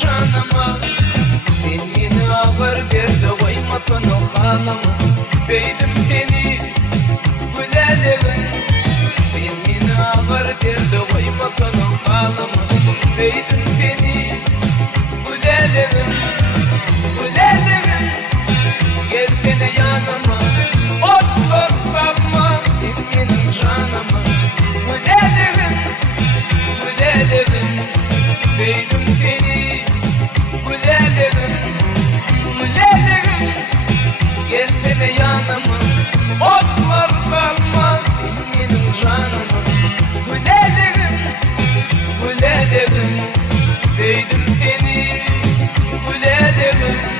canıma. Sen yine ağır derdi koyma sonu kanıma. Beydim seni gülelim. Sen yine ağır derdi koyma sonu kanıma. Beydim seni gülelim. Gülelim. Gelsene yanıma. Otlar bakma benim canıma. Gülelim. Gülelim. Beydim seni gülelim. Gülelim. Gelsene yanıma. Otlar bakma benim canıma. Gülelim. Gülelim. Beydim seni gülelim.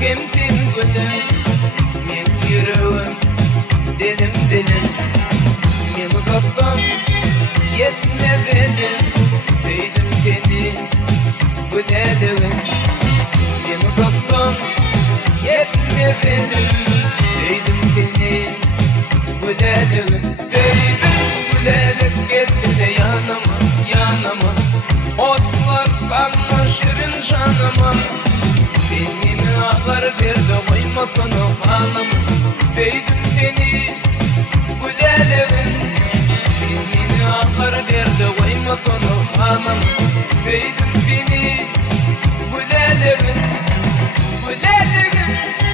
Kemtin gülüm, men yüreğim, dilim dilim. Men uzaktan yetme benim, beydim seni gülelim. Men uzaktan yetme benim, beydim seni gülelim. Beydim gülelim, gelsene yanıma, yanıma. Otlar bakma şirin canıma. Senin ağlar derdi koyma sonu hanım. Beydim seni gülelim. Senin ağlar derdi koyma sonu hanım. Beydim seni gülelim. Gülelim.